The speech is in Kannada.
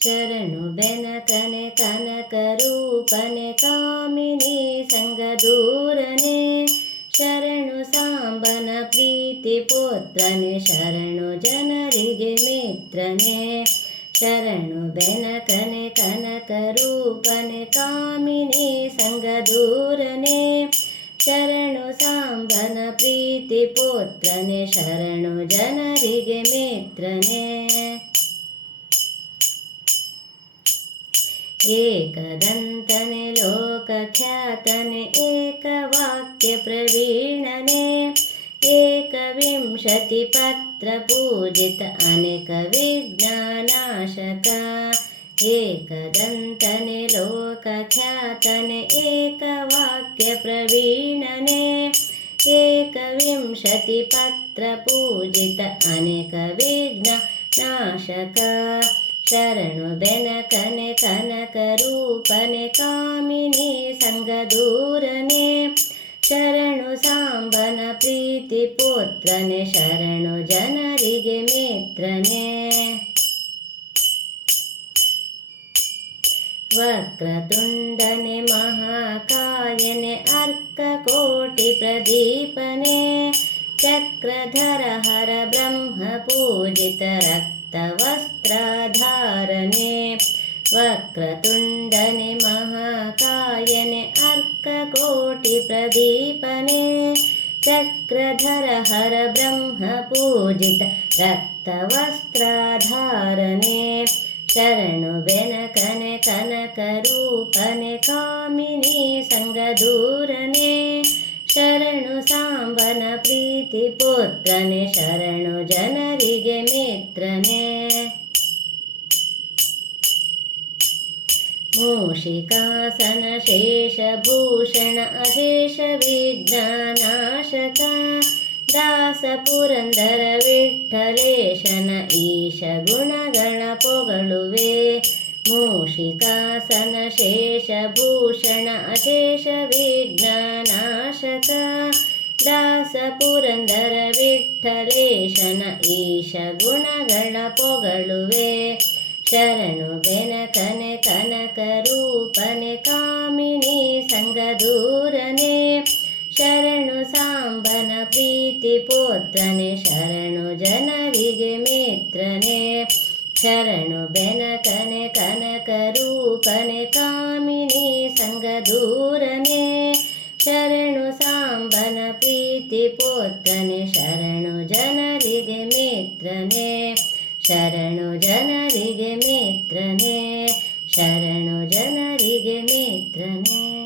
ಶರಣು ಬೆನಕನೆ ಕನಕ ರೂಪನೆ ಕಾಮಿನಿ ಸಂಗ ದೂರನೆ ಶರಣು ಸಾಂಬನ ಪ್ರೀತಿ ಪೋತ್ರನೆ ಶರಣು ಜನರಿಗೆ ಮಿತ್ರನೆ ಶರಣು ಬೆನಕನೆ ಕನಕ ರೂಪನೆ ಕಾಮಿನಿ ಸಂಗ ದೂರನೆ ಶರಣು ಸಾಂಬನ ಪ್ರೀತಿ ಪೋತ್ರನೆ ಶರಣು ಜನರಿಗೆ ಮಿತ್ರನೆ ಏಕದಂತನೆ ಲೋಕಖ್ಯಾತನೆ ಏಕವಾಕ್ಯ ಪ್ರವೀಣನೆ ಏಕವಿಂಶತಿ ಪತ್ರ ಪೂಜಿತ ಅನೇಕ ವಿಘ್ನನಾಶಕ ಏಕದಂತನೆ ಲೋಕಖ್ಯಾತನೆ ಏಕವಾಕ್ಯ ಪ್ರವೀಣನೆ ಏಕವಿಂಶತಿ ಪತ್ರ ಪೂಜಿತ ಅನೇಕ ವಿಘ್ನನಾಶಕ ಶರಣು ಬೆನಕನೆ ಕನಕ ರೂಪನೆ ಕಾಮಿನಿ ಸಂಗ ದೂರನೆ ಶರಣು ಸಾಂಬನ ಪ್ರೀತಿ ಪೋತ್ರನೆ ಶರಣು ಜನರಿಗೆ ಮಿತ್ರನೆ ವಕ್ರತುಂಡನೆ ಮಹಾಕಾಯನೆ ಅರ್ಕಕೋಟಿ ಪ್ರದೀಪನೆ ಚಕ್ರಧರ ಹರ ಬ್ರಹ್ಮ ಪೂಜಿತ ರಕ್ತವಸ್ತ್ರಧಾರನೆ ವಕ್ರತುಂಡನೆ ಮಹಾಕಾಯನೆ ಅರ್ಕಕೋಟಿ ಪ್ರದೀಪನೆ ಚಕ್ರಧರ ಹರ ಬ್ರಹ್ಮ ಪೂಜಿತ ರಕ್ತವಸ್ತ್ರಧಾರನೆ ಶರಣು ಬೆನಕನೆ ಕನಕ ರೂಪನೆ ಕಾಮಿನಿ ಸಂಗ ದೂರನೆ ಶರಣು ಸಾಂಬನ ಪ್ರೀತಿ ಪೋತ್ರನೆ ಶರಣು ಜನರಿಗೆ ಮಿತ್ರನೆ ಮೂಷಿಕಾಸನ ಶೇಷಭೂಷಣ ಅಶೇಷ ವಿಘ್ನನಾಶಕ ದಾಸ ಪುರಂದರ ವಿಠ್ಠಲೇಶನ ಈಶ ಗುಣಗಣ ಪೊಗಳುವೆ ಮೂಷಿಕಾಸನ ಶೇಷಭೂಷಣ ಅಶೇಷ ವಿಘ್ನನಾಶಕ ದಾಸ ಪುರಂದರ ವಿಠ್ಠಲೇಶನ ಈಶ ಗುಣಗಳ ಪೊಗಳುವೆ ಶರಣು ಬೆನಕನೆ ಕನಕ ರೂಪನೆ ಕಾಮಿನಿ ಸಂಗ ದೂರನೆ ಶರಣು ಸಾಂಬನ ಪ್ರೀತಿ ಪೋತ್ರನೆ ಶರಣು ಜನರಿಗೆ ಮಿತ್ರನೆ ಶರಣು ಬೆನಕನೆ ಕನಕ ರೂಪನೆ ಕಾಮಿನಿ ಸಂಗ ದೂರನೆ ಶರಣು ಸಾಂಬನ ಪ್ರೀತಿ ಪೋತ್ರನೆ ಶರಣು ಜನರಿಗೆ ಮಿತ್ರನೆ ಶರಣು ಜನರಿಗೆ ಮಿತ್ರನೆ ಶರಣು ಜನರಿಗೆ ಮಿತ್ರನೆ.